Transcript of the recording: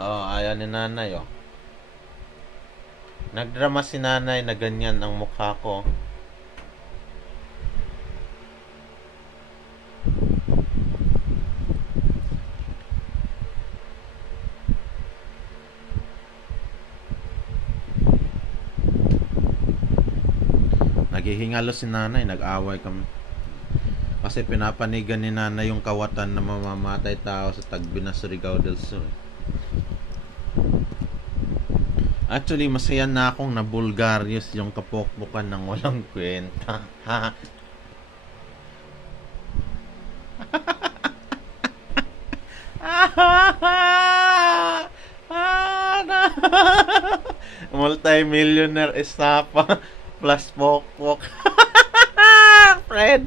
Oh, ayaw ni nanay, oh. Nagdrama si nanay na ganyan ang mukha ko. Naghihingalo si nanay, nag-away kami. Kasi pinapanigan ni nanay yung kawatan na mamamatay tao sa Tagbinas, Surigao del Sur. Actually, masaya na akong nabulgaryos yung kapokpokan ng walang kwenta. Multi-millionaire estafa plus pokpok. Friend.